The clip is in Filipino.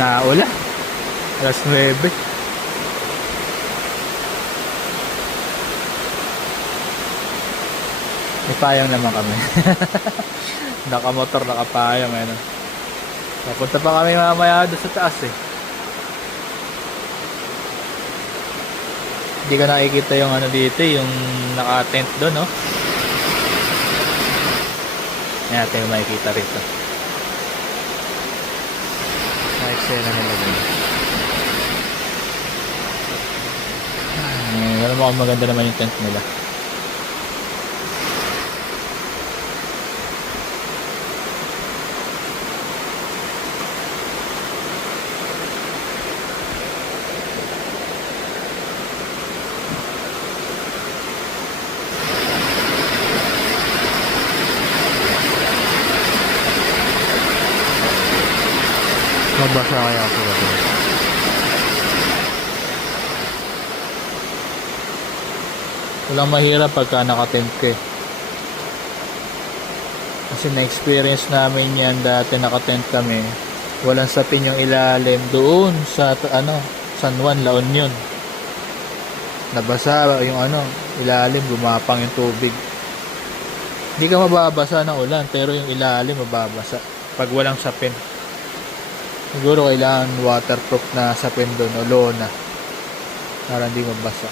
Naulan. Alas 9. May payong naman kami. Nakamotor, nakapayong. Ano. Papunta pa kami mamaya doon sa taas eh. Hindi ko nakikita yung ano dito, yung naka-tent doon, no? Yan natin yung makikita rito. Eksena nila doon. Alam mo kung maganda naman yung tent nila. Magbasa kaya ako ba? Walang mahirap pagka naka-tent ka eh. Kasi na-experience namin yan dati, naka-tent kami. Walang sapin yung ilalim doon sa San Juan, La Union. Nabasa yung ilalim, gumapang yung tubig. Hindi ka mababasa ng ulan, pero yung ilalim mababasa pag walang sapin. Siguro kailangan waterproof na sapin doon o lona para hindi mabasa.